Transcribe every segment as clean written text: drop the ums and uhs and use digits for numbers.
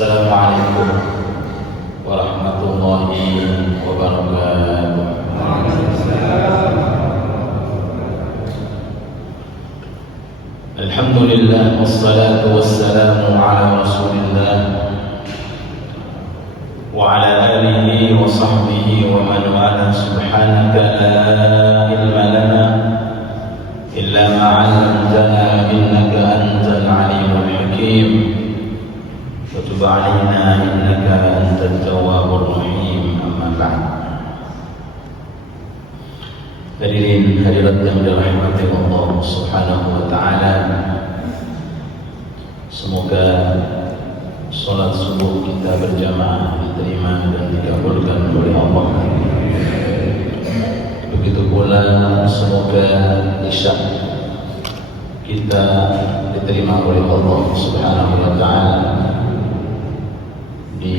Assalamualaikum warahmatullahi wabarakatuh. Alhamdulillah wassalatu wassalamu ala Rasulillah wa ala alihi wa sahbihi wa man wala. Subhanaka la ilma lana illa ma 'allamtana innaka antal alimul hakim. Wa tub 'alaina innaka antat tawwabur rahim. Amma ba'd. Hadirin hadirat yang dirahmati Allah Subhanahu wa taala. Semoga salat subuh kita berjamaah diterima dan dikabulkan oleh Allah. Begitu pula semoga isya kita diterima oleh Allah Subhanahu wa taala di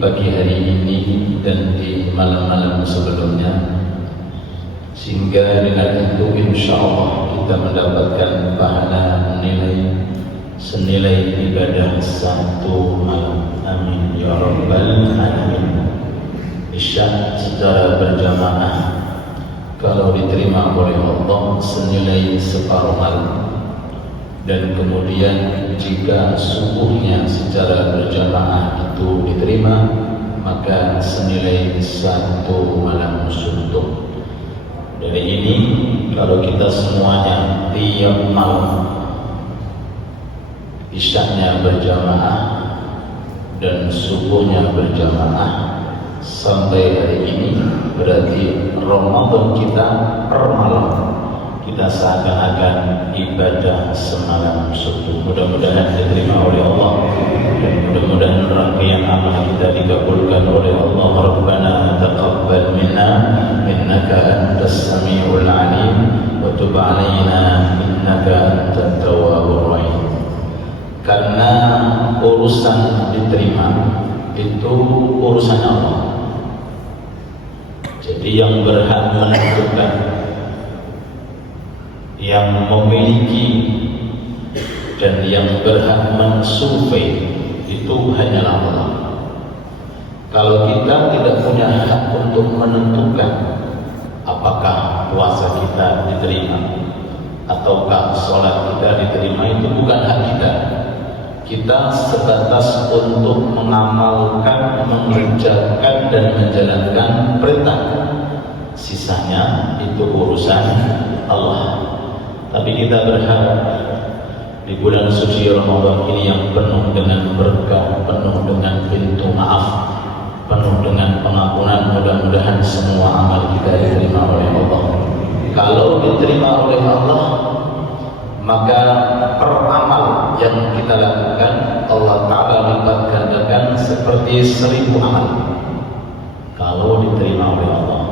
pagi hari ini dan di malam-malam sebelumnya, sehingga dengan itu insyaallah kita mendapatkan pahala nilai senilai ibadah satu malam. Amin ya rabbal alamin. Isya secara berjamaah kalau diterima oleh Allah senilai separuh malam, dan kemudian jika subuhnya secara berjamaah itu diterima maka senilai satu malam suntuk. Dari ini kalau kita semuanya tiap malam isyaknya berjamaah dan subuhnya berjamaah sampai hari ini, berarti Ramadan kita per malam kita seakan-akan ibadah semalam suntuk. Mudah-mudahan diterima oleh Allah dan mudah-mudahan rangkaian amal kita dikabulkan oleh Allah. Rabbana taqabbal minna innaka antas samiul alim wa tub 'alaina innaka antat tawwabur rahim. Karena urusan diterima itu urusan Allah. Jadi yang berhak menentukan, yang memiliki dan yang berhak mensurvei itu hanyalah Allah. Kalau kita tidak punya hak untuk menentukan apakah puasa kita diterima ataukah sholat kita diterima, itu bukan hak kita. Kita sebatas untuk mengamalkan, mengerjakan dan menjalankan perintah. Sisanya itu urusan Allah. Tapi kita berharap di bulan suci Ramadan ini yang penuh dengan berkah, penuh dengan pintu maaf, penuh dengan pengampunan, mudah-mudahan semua amal kita diterima oleh Allah. Kalau diterima oleh Allah, maka per amal yang kita lakukan Allah Ta'ala lipat gandakan seperti 1000 amal. Kalau diterima oleh Allah,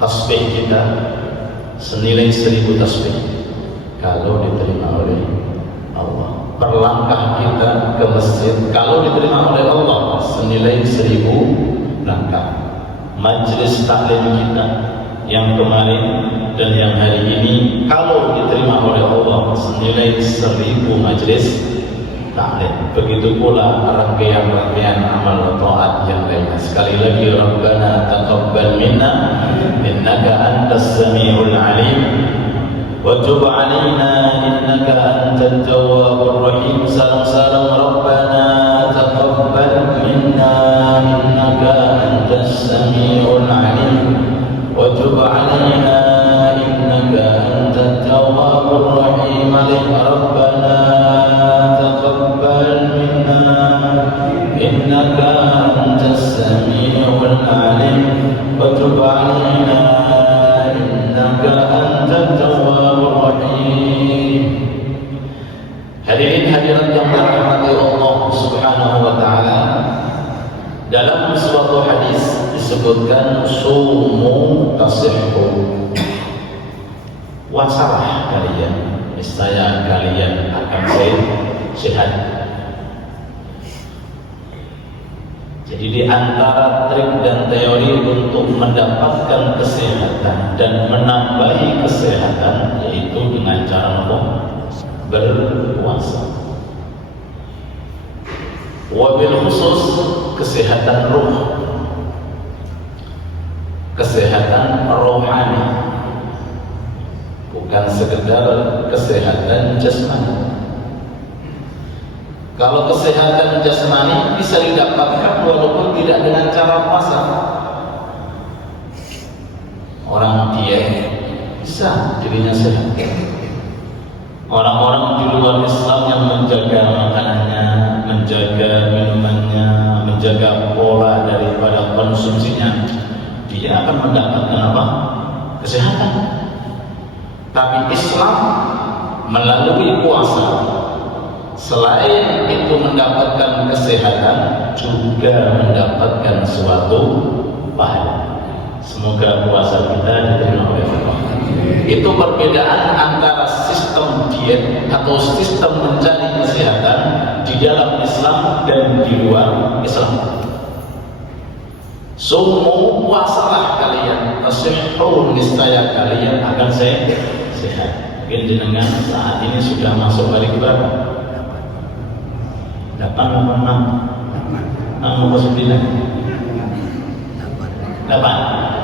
tasbih kita senilai 1000 tasbih kalau diterima oleh Allah. Per langkah kita ke masjid kalau diterima oleh Allah senilai 1000 langkah. Majelis taklim kita yang kemarin dan yang hari ini kalau diterima oleh Allah senilai 1000 majelis taklim. Begitu pula rangkaian-rangkaian amal taat yang lainnya. Sekali lagi, Rabbana taqabbal minna innaka antas samiul alim wa tub 'alaina innaka antat tawwabur rahim. Salam Rabbana taqabbal minna innaka antas samiul alim wa tub 'alaina innaka antat tawwabur rahim. Rabbana taqabbal minna innaka antas samiul alim wa tub 'alaina innaka antat tawwabur rahim. Hadirin hadirat yang dirahmati Allah Subhanahu wa taala, dalam suatu hadis disebutkan sumu tasihhu. Puasalah kalian, niscaya kalian akan sehat. Jadi di antara trik dan teori untuk mendapatkan kesehatan dan menambahi kesehatan yaitu dengan cara berpuasa. wabil khusus kesehatan ruh, kesehatan rohani, bukan sekedar kesehatan jasmani. Kalau kesehatan jasmani bisa didapatkan walaupun tidak dengan cara puasa. Orang diet bisa dirinya sehat. Orang-orang di luar Islam yang menjaga makanannya, menjaga minumannya, menjaga pola daripada konsumsinya, dia akan mendapatkan apa? Kesehatan. Tapi Islam melalui puasa, selain itu mendapatkan kesehatan, juga mendapatkan suatu pahala. Semoga puasa kita diterima oleh Allah. Itu perbedaan antara sistem diet atau sistem mencari kesehatan di dalam Islam dan di luar Islam. Sumu puasalah kalian, tasihhu niscaya kalian akan sehat. Mungkin jenengan saat ini sudah masuk hari berapa? 8 atau 6 atau 9? 8.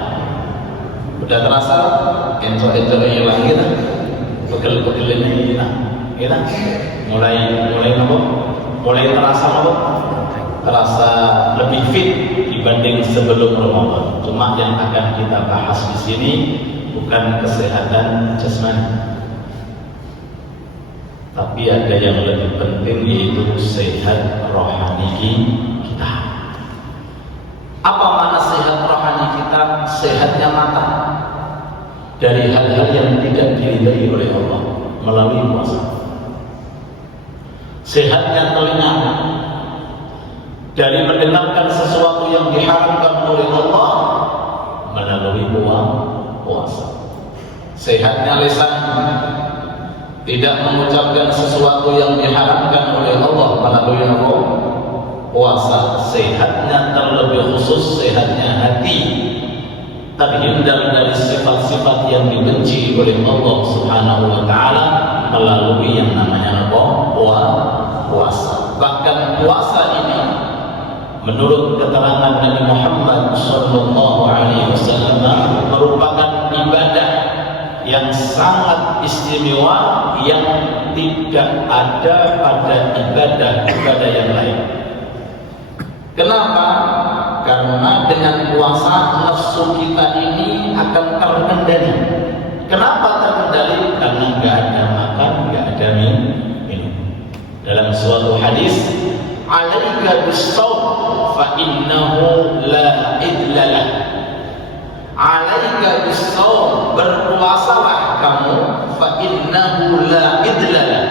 Udah terasa enco-enco hilang kita, pegel-pegelnya hilang, kita mulai apa? Mulai terasa apa? Terasa lebih fit dibanding sebelum Ramadan. Cuma yang akan kita bahas di sini bukan kesehatan jasmani, tapi ada yang lebih penting, yaitu sehat rohani kita. Apa makna sehat rohani kita? Sehatnya mata dari hal-hal yang tidak diridai oleh Allah melalui puasa. Sehatnya telinga dari mendengarkan sesuatu yang diharamkan oleh Allah melalui puasa. Sehatnya lisan tidak mengucapkan sesuatu yang diharamkan oleh Allah melalui puasa. Sehatnya terlebih khusus sehatnya hati, terhindar dari sifat-sifat yang dibenci oleh Allah Subhanahu wa taala melalui yang namanya puasa. Bahkan puasa ini menurut keterangan Nabi Muhammad sallallahu alaihi wasallam merupakan ibadah yang sangat istimewa yang tidak ada pada ibadah yang lain. Kenapa? Karena dengan puasa nafsu kita ini akan terkendali. Kenapa terkendali? Karena nggak ada makan, nggak ada minum. Dalam suatu hadis, "Alaika bis-shaum fa innahu la idlalah." Alaika bis-shaum, berpuasalah kamu, fa innahu la idlalah.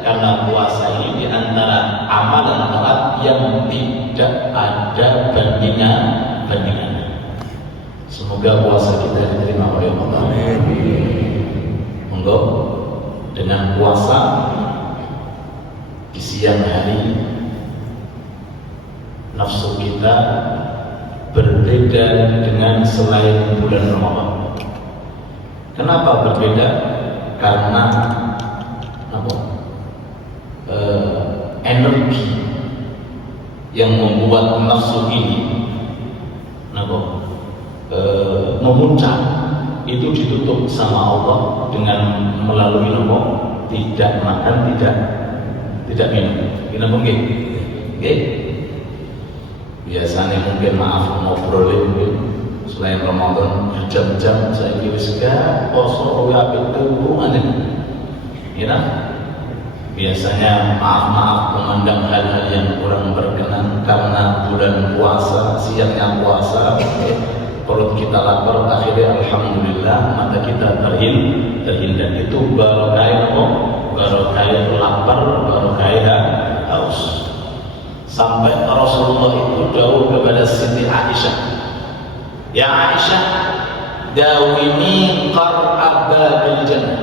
Karena puasa ini diantara amalan berat yang tidak ada bandingannya. Semoga puasa kita diterima oleh Allah. Monggo dengan puasa di siang hari nafsu kita berbeda dengan selain bulan Ramadan. Kenapa berbeda? Karena energi yang membuat nafsu ini memuncak itu ditutup sama Allah dengan melalui tidak makan, tidak minum. Kenapa mungkin? Biasanya mungkin ngobrolin selain Ramadan jam-jam saya wis gak poso apik turunane. Biasanya maaf memandang hal-hal yang kurang berkenan karena bulan puasa, siangnya puasa, perut kita lapar, akhirnya alhamdulillah mata kita terhindar. Itu barokah lapar, barokah haus. Sampai Rasulullah itu dawuh kepada Siti Aisyah, "Ya Aisyah, dawini qar'a babil jannah."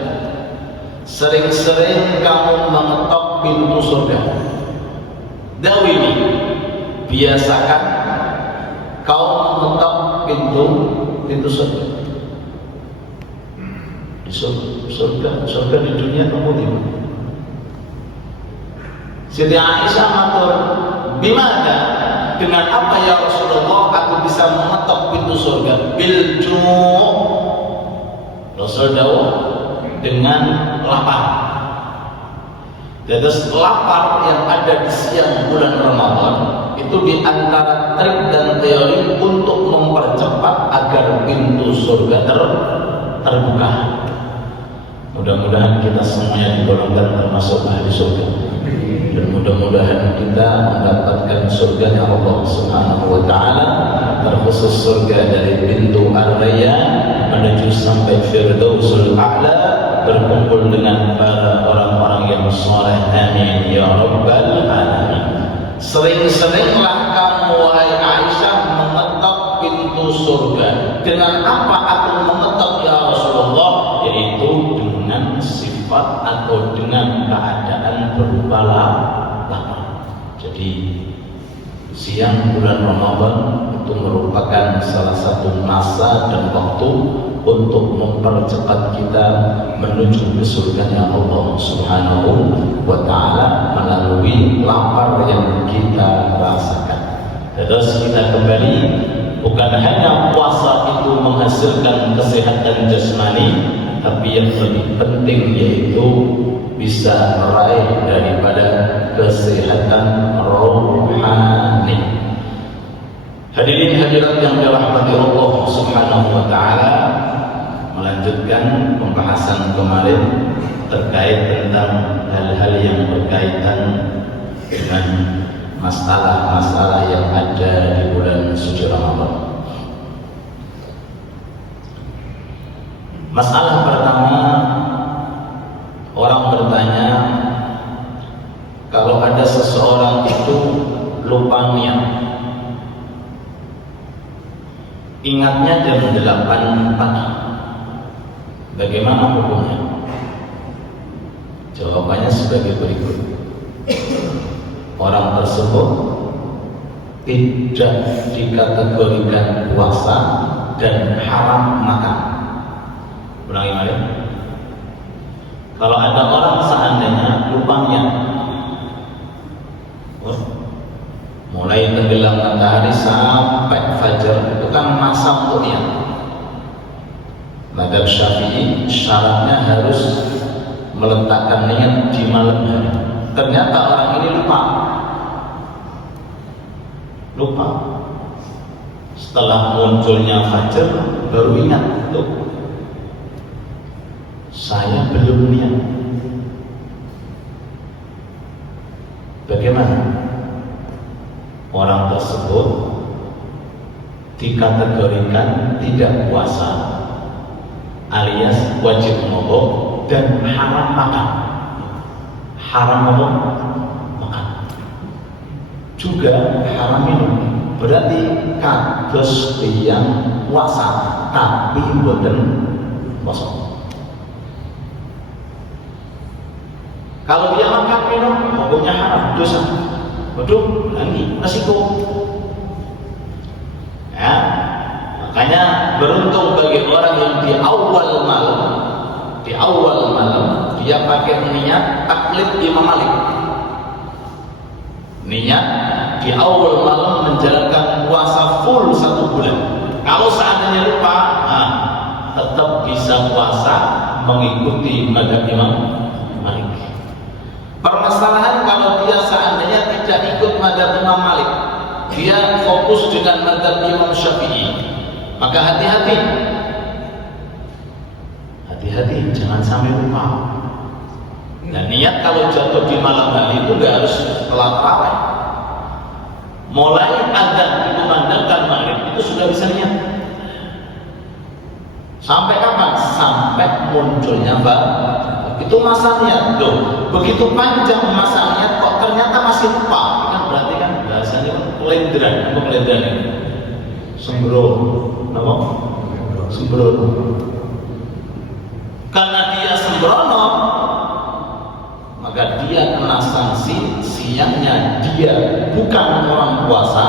Sering-sering kamu mengetok pintu surga. Dawini, biasakan kau mengetok pintu surga. Di surga di dunia kamu di mana? Siti Aisyah matur, Bimana? Dengan apa ya Rasulullah aku bisa mengetok pintu surga? Bil ju'. Rasul dawuh dengan lapar. Jadi lapar yang ada di siang bulan Ramadan itu di antara trik dan teori untuk mempercepat agar pintu surga terbuka. Mudah-mudahan kita semuanya digolongkan termasuk ahli surga, dan mudah-mudahan kita mendapatkan surga Allah Subhanahu wa taala, terkhusus surga dari pintu Ar-Rayyan menuju sampai Firdausul A'la, berkumpul dengan para orang-orang yang saleh. Amin ya rabbal alamin. Sering-seringlah kamu wahai Aisyah mengetok pintu surga. Dengan apa aku mengetok ya Rasulullah? Yaitu dengan sifat atau dengan keadaan berupa lapar. Jadi siang bulan Ramadan itu merupakan salah satu masa dan waktu untuk mempercepat kita menuju ke surganya Allah Subhanahu wa taala melalui lapar yang kita rasakan. Terus kita kembali, bukan hanya puasa itu menghasilkan kesehatan jasmani, tapi yang lebih penting yaitu bisa meraih daripada kesehatan rohani. Hadirin hadirat yang dirahmati Allah Subhanahu wa taala, melanjutkan pembahasan kemarin terkait tentang hal-hal yang berkaitan dengan masalah-masalah yang ada di bulan suci Ramadan. Masalah pertama, orang bertanya, kalau ada seseorang itu lupa niat, ingatnya jam 8 pagi, bagaimana hukumnya? Jawabannya sebagai berikut. Orang tersebut tidak dikategorikan puasa dan haram makan. Ulangi balik. Kalau ada orang seandainya lupa niat, mulai tenggelam matahari sampai fajar itu kan masa untuk niat. Mazhab Syafi'i syaratnya harus meletakkan niat di malam hari. Ternyata orang ini lupa. Setelah munculnya fajar baru ingat, tuh saya belum niat. Bagaimana? Orang tersebut dikategorikan tidak puasa alias wajib mogok dan haram makan. Haram mogok makan juga haram minum. Berarti kados tiyang puasa tapi mboten puasa. Kalau dia makan minum hukumnya haram, dosa. Waduh, ini resiko. Ya, makanya beruntung bagi orang yang di awal malam dia pakai niat taklid Imam Malik. Niat di awal malam menjalankan puasa full 1 bulan. Kalau seandainya lupa, tetap bisa puasa mengikuti mazhab Imam Malik. Permasalahan kalau dia seandainya tidak ikut mazhab Imam Malik, dia fokus dengan mazhab Imam Syafi'i, maka hati-hati, jangan sampai lupa. Dan niat kalau jatuh di malam hari itu nggak harus setelah tarawih. Mulai azan dikumandangkan maghrib itu sudah bisa niat. Sampai kapan? Sampai munculnya itu masanya. Loh, begitu panjang masanya kok ternyata masih lupa. Kan berarti kan bahasanya kelenderan. Apa kelenderan ini? Sembrono. Apa? Sembrono. Karena dia sembrono, maka dia kena sanksi. Siangnya dia bukan orang puasa,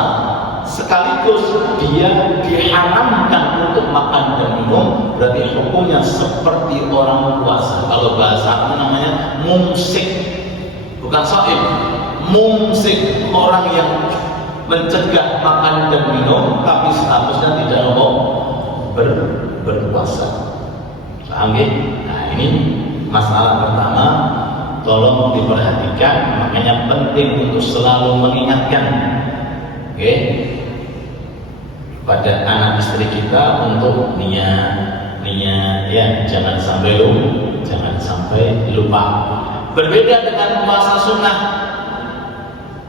sekaligus dia diharamkan untuk makan dan minum. Berarti hukumnya seperti orang puasa. Kalau bahasa apa namanya, mumsik, bukan shaim, mumsik, orang yang mencegah makan dan minum tapi statusnya tidak berpuasa. Paham ya? Nah, ini masalah pertama, tolong diperhatikan, makanya penting untuk selalu mengingatkan, oke, pada anak istri kita untuk niat ya, jangan sampai lupa. Berbeda dengan puasa sunnah,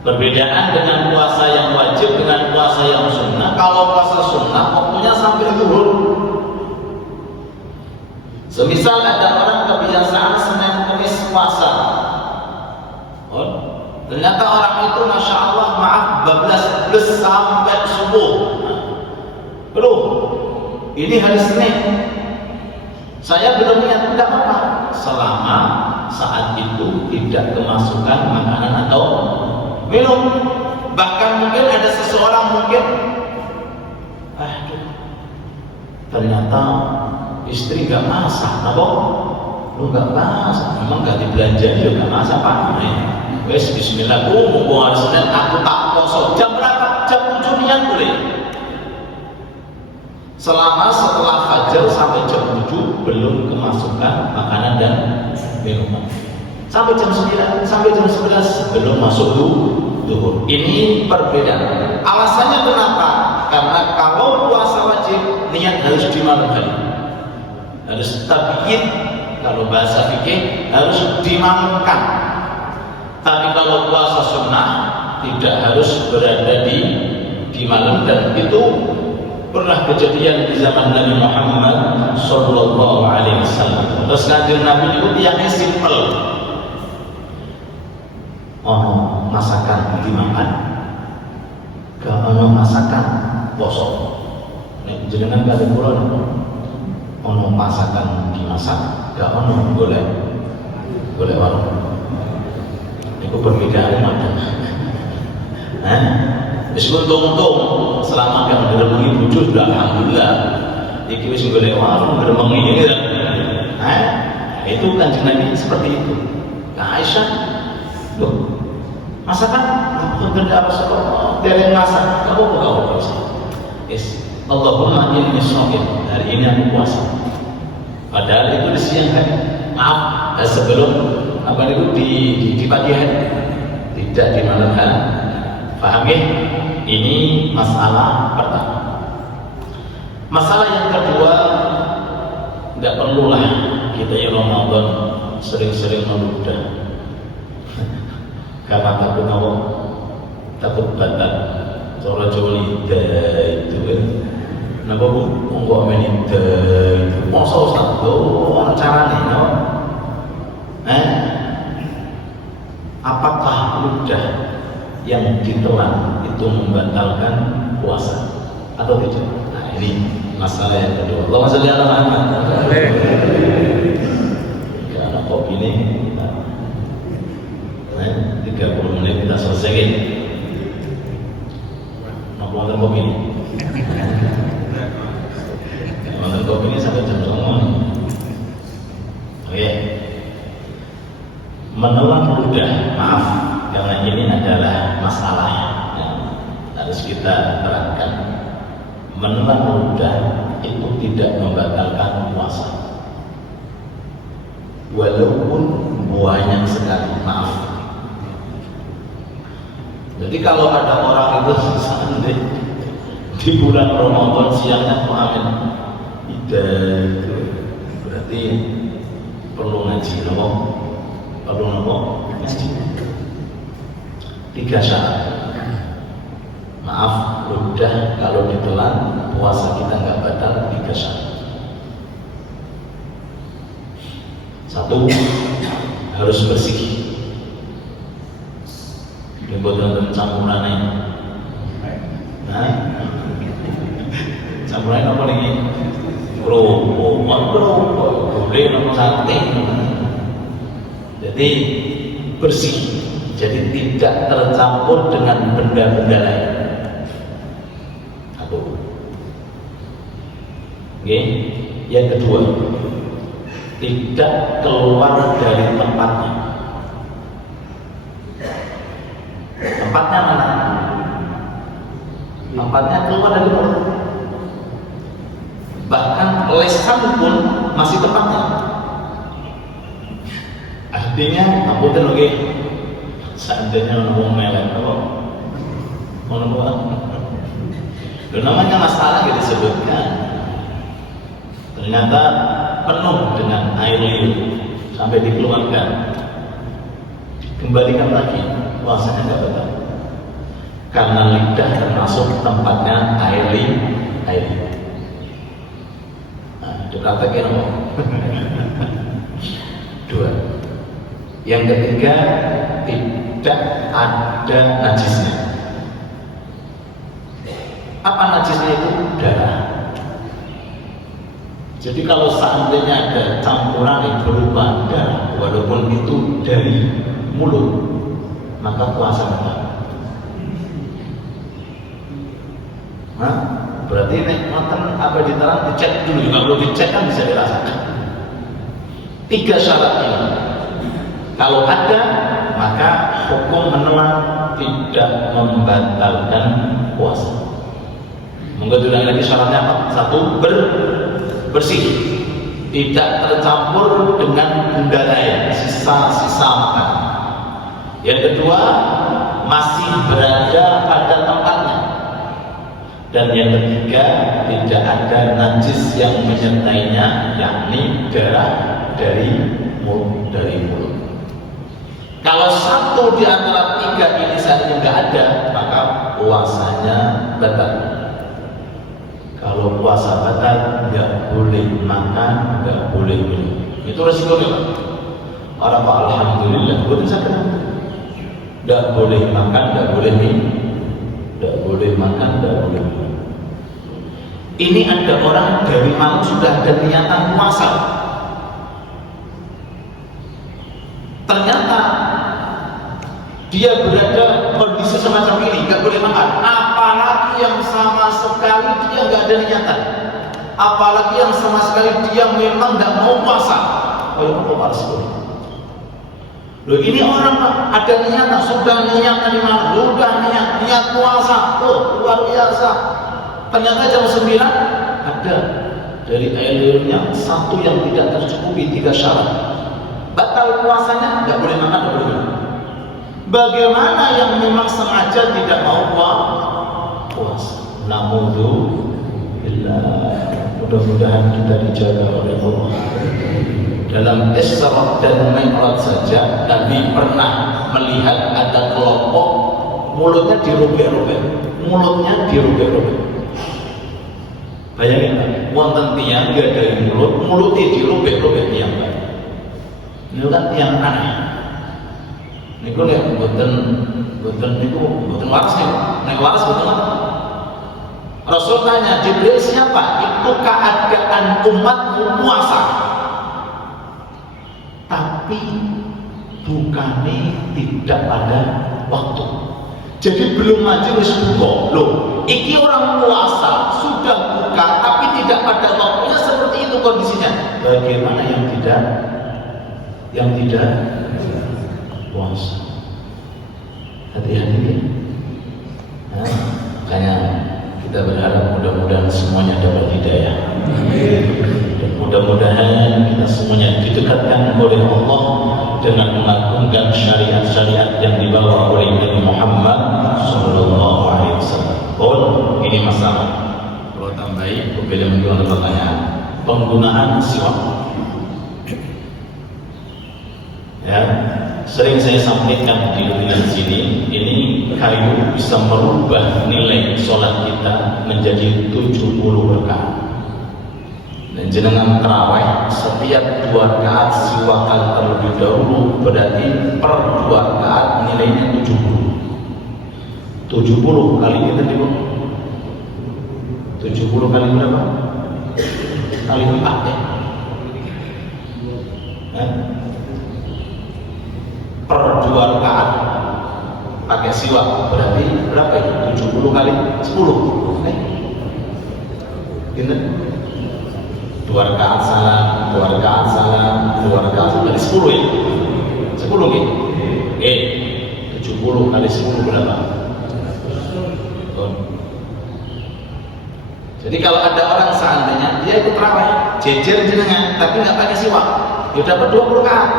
perbedaan dengan puasa yang wajib dengan puasa yang sunnah. Kalau puasa sunnah waktunya sampai zuhur. Semisal ada orang kebiasaan Senin Kamis puasa, ternyata orang itu masya Allah bablas sampai subuh. Bro, ini hari Senin, saya belum niat, tidak apa-apa selama saat itu tidak kemasukan makanan atau minum. Bahkan mungkin ada seseorang ternyata istri gak masak, apa? Lu gak masak, memang gak dibelanjain juga gak masak, Pak. Wes bismillah, mumpung hari Senin aku tak poso. Jam berapa? Jam 7 niat boleh. Selama setelah fajar sampai jam 7 belum kemasukan makanan dan minuman. Sampai jam 9, sampai jam 11 belum masuk zuhur. Ini perbedaan. Alasannya kenapa? Karena kalau puasa wajib niat harus di malam hari. Harus tabiin, kalau bahasa fikih harus dimalamkan. Tapi kalau puasa sunnah tidak harus berada di malam, dan itu pernah kejadian di zaman Nabi Muhammad sallallahu alaihi wasallam. Terus Nabi itu tiangnya simpel. Masakan dimakan, gak ono masakan poso. Nek jenengan kali kula ono masakan dimasak, gak ono golek warung. Itu perbedaan macam. Wis untung selama yang diremengi bujur sudah alhamdulillah. Iki wis golek warung diremengi ini kan. Itu Kanjeng Nabi seperti itu. Aisyah, loh, masakan tidak Rasulullah dereng masak, kamu puasa. Yes, Allahumma inni shaim, hari ini aku puasa. Padahal itu di siang hari, maaf, sebelum itu di pagi hari, tidak di malam hari. Paham ya? Ini masalah pertama. Masalah yang kedua, tidak perlulah kita yang Ramadan sering-sering meludah. Karena takut batal. Cara Jawa itu kan. Napa Bu? Monggo men itu poso satu ana carane no. Apakah ludah yang ditelan itu membatalkan puasa atau tidak? Nah, ini masalah yang kedua. Allahumma sholli ala Muhammad. Karena kopi ini 30 menit kita selesaikan. Mau nonton kopi ini? Nonton kopi ini sampai jam 9. Oke. Menelan ludah, maaf, karena ini adalah masalah yang harus kita terangkan. Menelan ludah itu tidak membatalkan puasa, walaupun banyak sekali, maaf. Jadi kalau ada orang itu sendiri di bulan Ramadan siangnya amin, itu berarti perlu ngaji, perlu ngaji. 3 syarat. Maaf, udah kalau ditelan puasa kita nggak batal. 3 syarat. 1, harus bersih. Dibuat campurannya. Campurannya apa nih? Kerupuk, boleh nomor sate. Jadi bersih, jadi tidak tercampur dengan benda-benda lain. Oke. Yang kedua, tidak keluar dari tempatnya. tempatnya mana? Tempatnya keluar dari mulut. Bahkan lesan pun masih tempatnya. Artinya, ampun oke. Seandainya ngomong melek, ngomong namanya masalah yang disebutkan. Ternyata penuh dengan air liur sampai dikeluarkan. Kembalikan lagi, puasanya tidak betul. Karena lidah termasuk tempatnya air liur. Nah, itu katakan dua. Yang ketiga, tidak ada najisnya. Apa najisnya itu? Darah. Jadi kalau seandainya ada campuran yang berupa darah, walaupun itu dari mulut, maka puasa batal. Nah, berarti nonton apa diterang dicek dulu, juga belum dicek kan bisa dirasakan. 3 syarat ini. Kalau ada, maka hukum menelan tidak membatalkan puasa. Mengulangi lagi syaratnya apa? 1, bersih, tidak tercampur dengan benda lain, sisa-sisa makan. Yang kedua, masih berada pada tempatnya. Dan yang ketiga, tidak ada najis yang menyertainya, yakni darah dari mulut. Kalau satu di antara 3 ini saja tidak ada, maka puasanya batal. Kalau puasa batal, nggak boleh makan, nggak boleh minum. Itu resikonya, Pak. Orang Pak alhamdulillah, boleh sakit. Nggak boleh makan, nggak boleh minum. Nggak boleh makan, nggak boleh minum. Ini ada orang dari malam sudah ada niatan puasa. Ternyata dia berada kondisi semacam ini, nggak boleh makan. Apalagi yang sama sekali dia nggak ada niatan. Apalagi yang sama sekali dia memang nggak mau puasa. Walaupun harus boleh. Loh, ini orang ada niatan, sudah niat tadi malam, sudah niat puasa, luar biasa. Ternyata jam 9 ada dari air liurnya 1 yang tidak tercukupi 3 syarat. Batal puasanya, nggak boleh makan, nggak boleh minum. Bagaimana yang memang sengaja tidak mau puasa? Naudzubillah. Mudah-mudahan kita dijaga oleh Allah. Dalam Isra dan Mi'raj saja, Nabi pernah melihat ada kelompok mulutnya dirobek-robek. Bayangin, wonten tiyang nggak dari mulutnya dirobek-robek tiyang. Ini kan yang aneh. Niku lihat boten waras nih. Nek waras boten apa? Rasul tanya Jibril, siapa? Itu keadaan umatmu puasa. Tapi bukannya tidak pada waktu. Jadi belum maju wis buka. Loh, iki orang puasa sudah buka tapi tidak pada waktunya, seperti itu kondisinya. Bagaimana yang tidak puasa? Hati-hati ya. Nah, makanya kita berharap mudah-mudahan semuanya dapat hidayah. Dan mudah-mudahan kita semuanya didekatkan oleh Allah dengan mengagungkan syariat-syariat yang dibawa oleh Nabi Muhammad sallallahu alaihi wasallam. Ini masalah. Kalau tambahi, bila menjawab pertanyaan, penggunaan siwak. Ya, sering saya sampaikan di sini, ini kayu bisa merubah nilai sholat kita menjadi 70 rakaat. Dan jenengan terawih setiap 2 rakaat siwakan terlebih dahulu, berarti per 2 rakaat nilainya 70. 70 kali kita dibuat 70 kali berapa? Kali 4 ya? Per 2 rakaat pakai siwak berarti berapa itu? 70 kali 10. Gitu? 2 rakaat salam, 2 rakaat salam, 2 rakaat salam, dari 10 ya? 10 gitu? 70 70 kali 10 berapa? Jadi kalau ada orang seandainya dia ikut tarawih jejer jenengan tapi nggak pakai siwak, dia dapat 20 rakaat.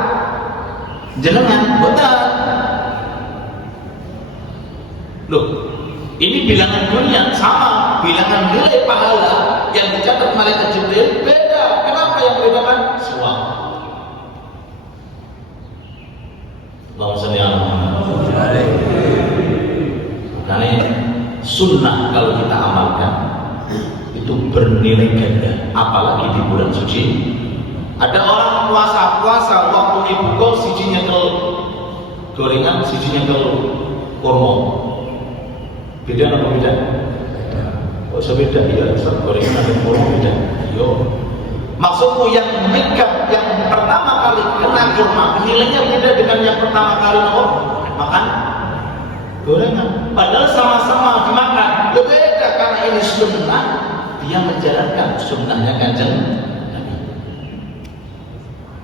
Jenengan betul. Loh, ini bilangan dunia sama, bilangan nilai pahala yang dicatat malaikat Jibril beda. Kenapa yang bedakan? Siwak. Allahumma shalli ala Muhammad. Makanya sunnah kalau kita amalkan itu bernilai ganda, apalagi di bulan suci. Ada orang puasa waktu dibuka sijinya ke gorengan, sijinya ke kurma. Beda apa beda? Kok bisa beda? Iya, gorengan ada kurma beda. Yo. Maksudku yang memegang yang pertama kali kena kurma nilainya beda dengan yang pertama kali makan gorengan. Padahal sama-sama dimakan. Beda karena ini sunnah. Dia menjalankan sunnahnya Kanjeng Nabi.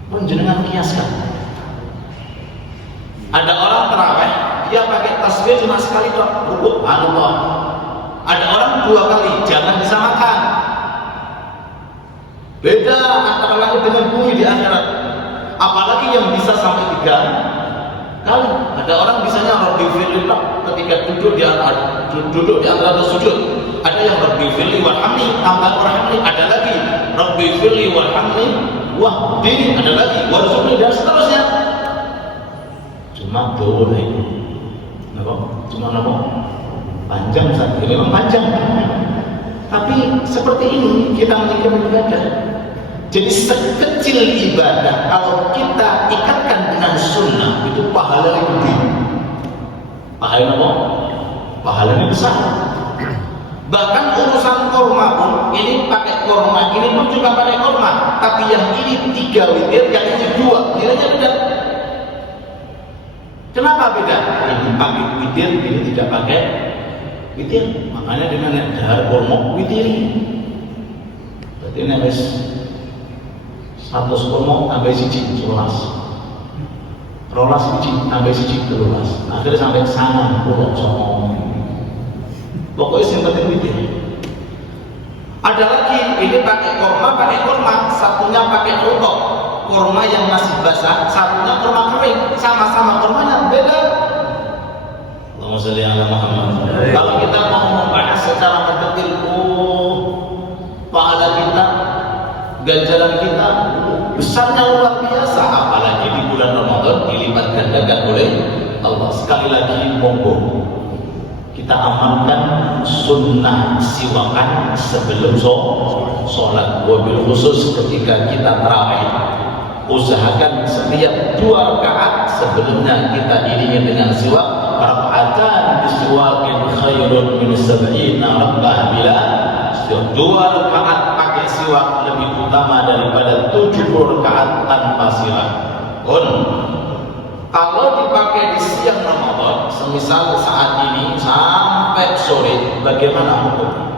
Pun jenengan kiaskan. Ada orang tarawih, dia pakai tasbih cuma sekali tok, rukuk, Allah. Ada orang 2 kali, jangan disamakan. Beda antara langit dengan bumi di akhirat. Apalagi yang bisa sampai 3 kali. Ada orang bisanya Rabbi firli ketika duduk di antara sujud. Ada yang Rabbi firli warhamni tambah warhamni, ada lagi Rabbi firli warhamni wahdini, ada lagi warzuqni dan seterusnya. Cuma boleh. Cuma panjang saja. Memang panjang. Tapi seperti ini kita menikah ibadah. Jadi sekecil ibadah kalau kita ikatkan dengan sunnah itu pahalanya gede. Pahalanya apa? Pahalanya besar. Bahkan urusan korma pun ini pakai korma, ini pun juga pakai korma. Tapi yang ini 3 witir, yang ini 2, nilainya beda. Kenapa beda? Ini pakai witir, ini tidak pakai witir. Makanya dengan dahar korma witiri. Berarti ini habis 100 korma tambah 1 11. Rolas 1 tambah 1 13. Akhirnya sampai sana pulau somong. Pokoknya yang penting witir. Ada lagi ini pakai korma, satunya pakai rotok. Korma yang masih basah, satunya korma kering. Sama-sama kormanya beda. Allahumma shalli ala Muhammad. Kalau kita mau membahas secara mendetail, pahala kita, ganjaran kita besarnya luar biasa, apalagi di bulan Ramadan dilipat gandakan oleh Allah. Sekali lagi monggo kita amalkan sunnah siwakan sebelum sholat, wabil khusus ketika kita tarawih. Usahakan setiap 2 rakaat sebelumnya kita iringi dengan siwak. Raka'atan bisiwakin khairun min 70 raka'ah bila 2 rakaat pakai siwak lebih utama daripada 70 rakaat tanpa siwak. Kalau dipakai di siang Ramadan, semisal saat ini sampai sore, bagaimana hukumnya?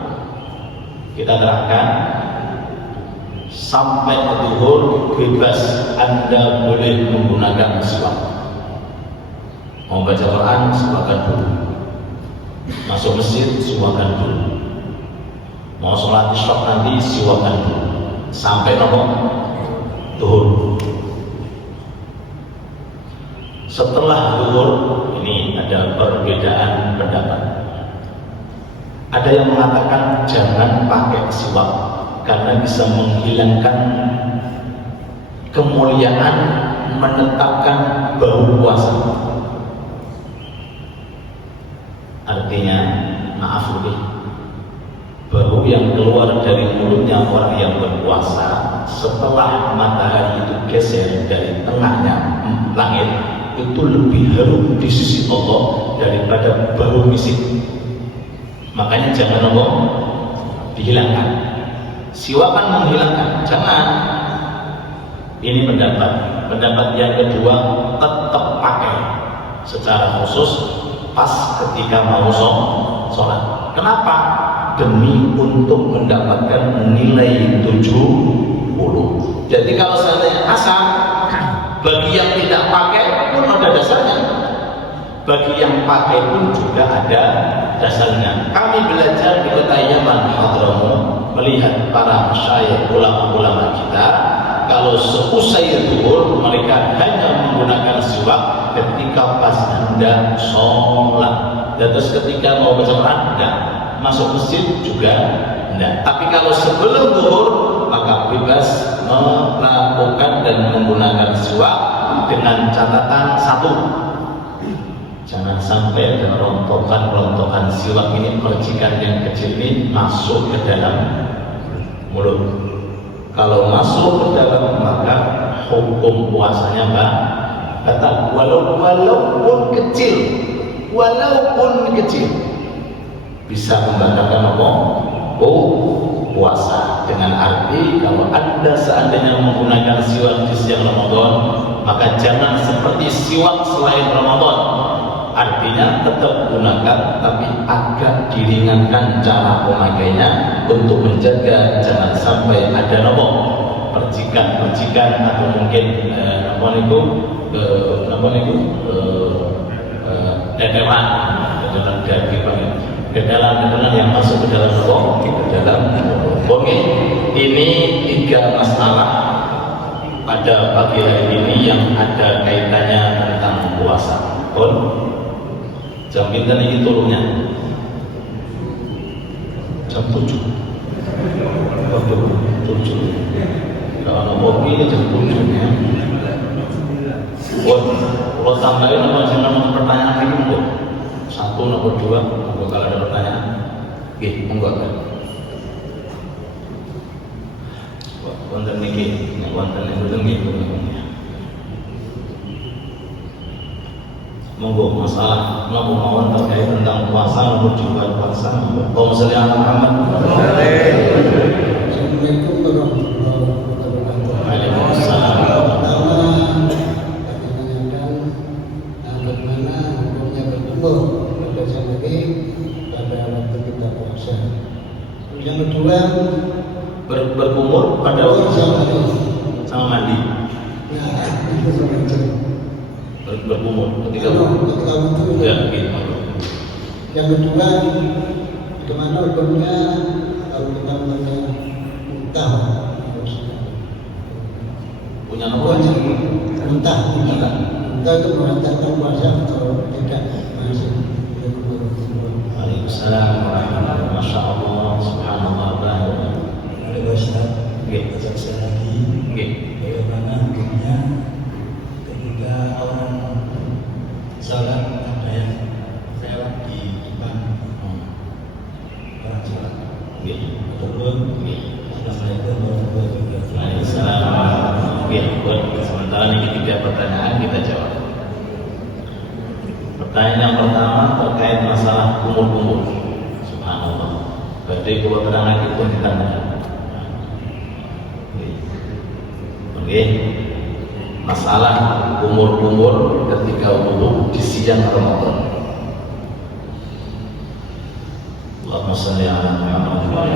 Kita terangkan, sampai zuhur bebas Anda boleh menggunakan siwak. Mau baca Quran, siwakan dulu. Masuk masjid, siwakan dulu. Mau sholat isya nanti, siwakan dulu. Sampai zuhur. Setelah zuhur ini ada perbedaan pendapat. Ada yang mengatakan jangan pakai siwak karena bisa menghilangkan kemuliaan menetapkan bau puasa. Artinya, maaf nih, bau yang keluar dari mulutnya orang yang berpuasa setelah matahari itu geser dari tengahnya langit, itu lebih harum di sisi Allah daripada bau misik. Makanya jangan dihilangkan. Siwak kan menghilangkan, jangan. Ini pendapat yang kedua, tetap pakai secara khusus pas ketika mau sholat. Kenapa? Demi untuk mendapatkan nilai 70. Jadi kalau seandainya asal, bagi yang tidak pakai pun ada dasarnya. Bagi yang pakai pun juga ada dasarnya. Kami belajar di kota Yaman Hadramaut, melihat para masyayikh ulama-ulama kita, kalau seusai zuhur mereka hanya menggunakan siwak ketika pas hendak sholat. Dan terus ketika mau berjamaah enggak, masuk masjid juga enggak. Tapi kalau sebelum zuhur maka bebas melakukan dan menggunakan siwak dengan catatan satu, jangan sampai ada rontokan siwak ini, percikan yang kecil ini masuk ke dalam mulut. Kalau masuk ke dalam maka hukum puasanya batal, walaupun kecil bisa membatalkan apa? Puasa. Dengan arti kalau Anda seandainya menggunakan siwak di siang Ramadan, maka jangan seperti siwak selain Ramadan. Artinya tetap gunakan, tapi agak diringankan cara pemakainya untuk menjaga jangan sampai ada percikan atau mungkin kedalan yang masuk ke dalam bonge. Ini 3 masalah pada pagi hari ini yang ada kaitannya tentang puasa. Jam pinten ini turunnya? Jam 7. Kalau kopi ini jam 7 ya. Kalau tambahin nama pertanyaan ini kok 1 atau 2 kalau ada pertanyaan. Monggo kan. Wonten niki, wonten niki. Monggo masalah mawon terkait tentang puasa maupun juga puasa. Allahumma sholli ala Muhammad. Assalamualaikum warahmatullahi wabarakatuh. Waalaikumsalam. Bagaimana hukumnya berkumpul pada saat ini pada waktu kita puasa. Yang kedua, berkumur pada waktu sama mandi. Ya, itu sama. Berkumur ketika itu ya, gitu. Yang kedua, bagaimana hukumnya kalau kita punya muntah, punya nomor muntah itu melancarkan puasa atau tidak? Waalaikumsalam warahmatullahi wabarakatuh. Masya Allah, subhanallah. Ada Ustaz, saya lagi bagaimana hukumnya ketika orang salat ada yang lewat di depan orang salat. Assalamualaikum warahmatullahi wabarakatuh. Waalaikumsalam. Sementara ini 3 pertanyaan kita jawab. Pertanyaan yang pertama terkait masalah kumur-kumur. Subhanallah. Berarti kalau terang lagi pun ditanya. Oke. Masalah kumur-kumur ketika wudu di siang Ramadan. Allahumma shalli ala Muhammad.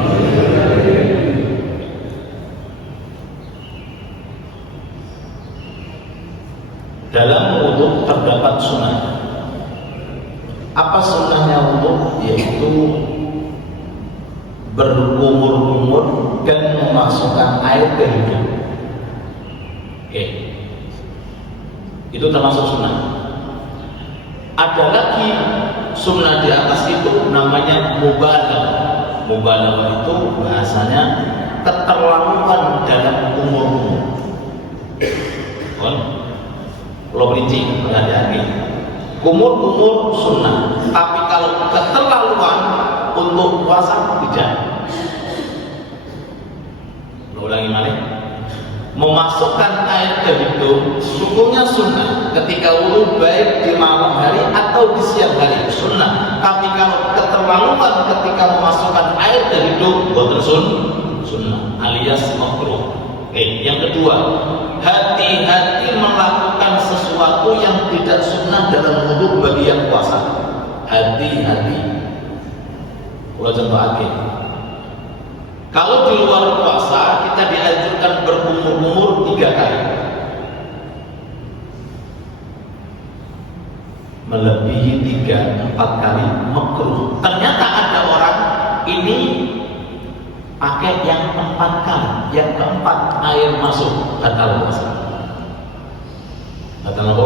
Dalam wudu terdapat sunnah. Apa sunnahnya wudu? Yaitu berkumur-kumur dan memasukkan air ke hidung. Itu termasuk sunnah. Ada lagi sunnah di atas itu namanya mubalaghah. Mubalaghah itu bahasanya keterlaluan dalam kumur-kumur. Kalau berinci, hati-hati. Kumur-kumur sunnah, tapi kalau keterlaluan untuk puasa tidak. Ulangi balik. Memasukkan air ke hidung sungguhnya sunnah ketika wudu, baik di malam hari atau di siang hari, sunnah. Tapi kalau keterlaluan ketika memasukkan air ke hidung, bukan sunnah alias makruh. Yang kedua, hati-hati melakukan sesuatu yang tidak sunnah dalam wudu bagi yang puasa. Hati-hati. Kalau contoh kalau di luar puasa kita dianjurkan berkumur-kumur 3 kali. Melebihi melebihi 3-4 kali makruh. Ternyata ada orang ini pakai yang 4 kali, yang keempat air masuk, batal puasa. Batal apa?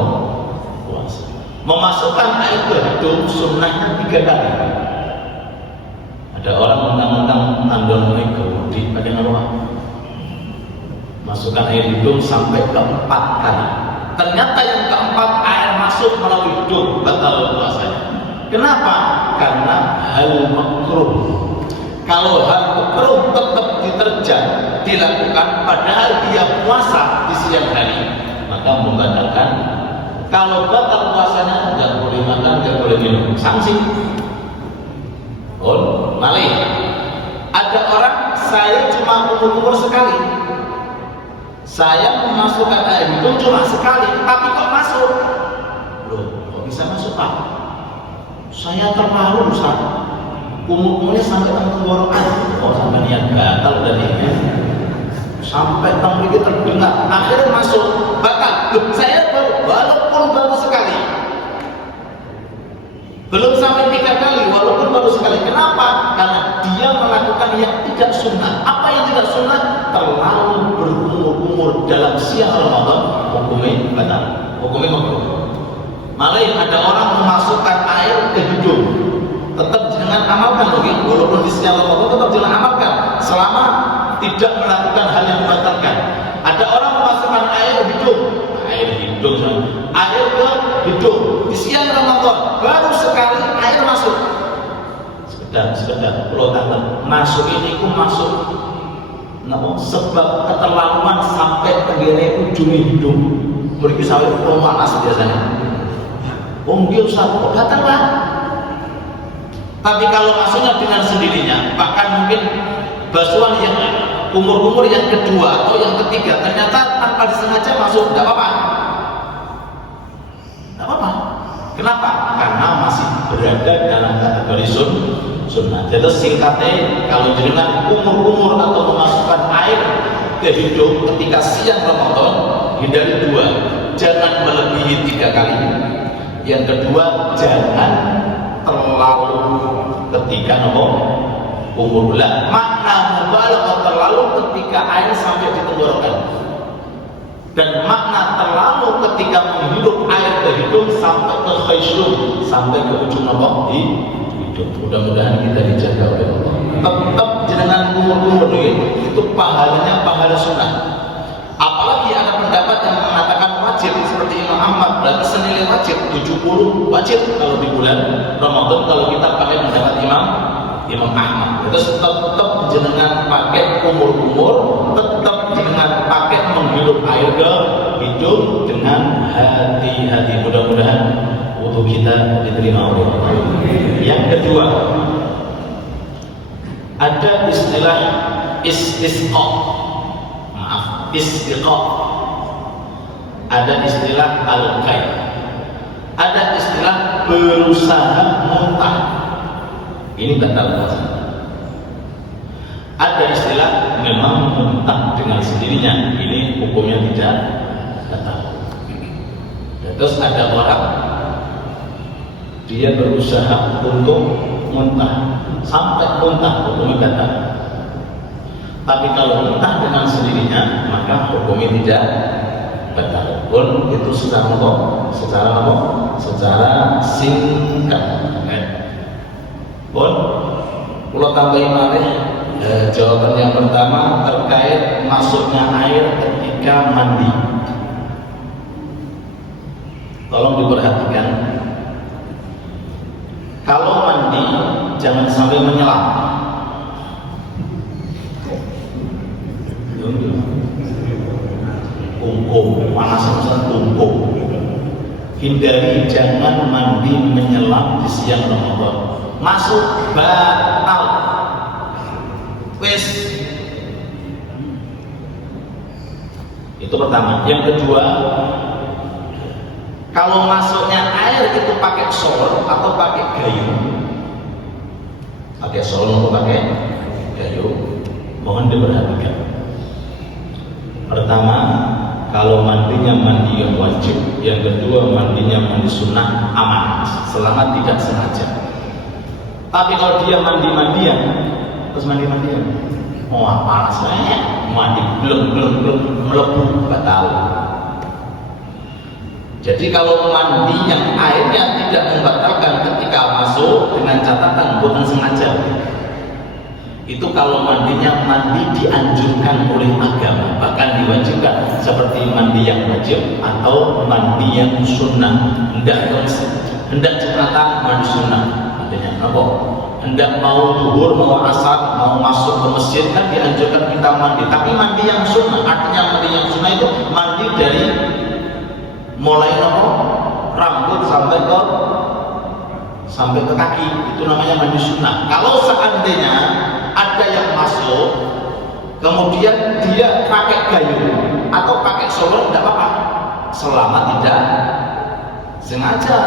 Puasa. Memasukkan air ke hidung sunnahnya 3 kali. Ada orang mentang-mentang tandon mego di bagian apa? Masukkan air hidung sampai ke 4 kali. Ternyata yang keempat air masuk melalui hidung, batal puasanya. Kenapa? Karena hal makruh. Kalau hal makruh tetap diterjang, dilakukan padahal dia puasa di siang hari, maka membatalkan. Kalau batal puasanya, nggak boleh makan, nggak boleh minum, sanksi. Oh, malih. Ada orang, saya cuma umur sekali. Saya memasukkan air hidung cuma sekali, tapi kok masuk? Loh, kok bisa masuk Pak? Saya terlalu Ustaz. Umurnya sampai tenggorokan. Oh, sampai niat batal dari ini. Sampai tenggorokan terdengar, akhirnya masuk, batal. Loh, saya walaupun baru sekali. Belum sampai 3 kali, walaupun baru sekali. Kenapa? Karena dia melakukan yang tidak sunnah. Apa yang tidak sunnah? Terlalu berumur-umur dalam siang Ramadan, hukumnya batal, hukumnya makruh. Malah ada orang memasukkan air ke hidung, tetap jangan amalkan, walaupun di siang Ramadan tetap jangan amalkan, selama tidak melakukan hal yang membatalkan. Ada orang memasukkan air ke hidung, air ke hidung di siang Ramadan, baru sekali air masuk. Sekedar pulau tangan masuk ini pun masuk. Sebab keterlaluan sampai tegene ujung hidung. Mriki sampai panas biasanya. Nggih Ustaz, kok batal lah. Tapi kalau masuknya dengan sendirinya, bahkan mungkin basuhan yang umur yang kedua atau yang ketiga ternyata tanpa disengaja masuk, tidak apa-apa. Tidak apa-apa. Kenapa? Karena masih berada dalam kategori sunnah. Jadi singkatnya, kalau jenengan umur atau memasukkan air ke hidung ketika siang Ramadan, hindari 2, jangan melebihi 3 kali. Yang kedua, jangan terlalu ketika umur. Makna mubalaghah terlalu ketika air sampai di tenggorokan. Dan makna terlalu ketika menghirup air ke hidung sampai ke khayshum, sampai ke ujung hidung. Mudah-mudahan kita dijaga oleh Allah. Tetap jenengan umur itu pahalanya pahala sunnah. Apalagi ada pendapat yang mengatakan wajib seperti Imam Ahmad, berarti senilai wajib 70 wajib kalau di bulan Ramadan, kalau kita pakai pendapat Imam Ahmad. Terus tetap jenengan pakai umur, tetap jenengan pakai menghirup air ke hidung dengan hati-hati. Mudah-mudahan wudu kita diterima oleh Allah. Yang kedua, ada istilah istisqa. Ada istilah al-qaid. Ada istilah berusaha muntah. Ini batal puasa. Ada istilah memang muntah dengan sendirinya. Ini hukumnya tidak batal. Terus ada orang dia berusaha untuk muntah sampai muntah, hukumnya batal. Tapi kalau muntah dengan sendirinya, maka hukumnya tidak batal. Pun itu secara singkat. Pun kalau tambahin malih, jawaban yang pertama terkait masuknya air ketika mandi. Tolong diperhatikan, kalau mandi jangan sampai menyelam. Panas-panasan tumpuk. Hindari, jangan mandi menyelam di siang Ramadan. Masuk batal. Wes. Itu pertama. Yang kedua, kalau masuknya air itu pakai sol atau pakai gayung, pakai sol atau pakai gayung, mohon diperhatikan. Pertama, Kalau mandinya mandi yang wajib, yang kedua mandinya mandi sunnah, aman selama tidak sengaja. Tapi kalau dia mandi-mandian, terus mandi-mandian, panas mandi belum melepuh, batal. Jadi kalau mandi yang airnya tidak membatalkan ketika masuk dengan catatan bukan sengaja, itu kalau mandinya mandi dianjurkan oleh agama, bahkan diwajibkan seperti mandi yang wajib atau mandi yang sunnah. Hendak Jumatan mandi sunnah, artinya apa? Hendak mau zuhur, mau asar, mau masuk ke masjid kan dianjurkan kita mandi. Tapi mandi yang sunnah, artinya mandi yang sunnah itu mandi dari mulai rambut sampai ke kaki, itu namanya mandi sunnah. Kalau seandainya ada yang masuk kemudian dia pakai gayung atau pakai shower, tidak apa-apa selama tidak sengaja.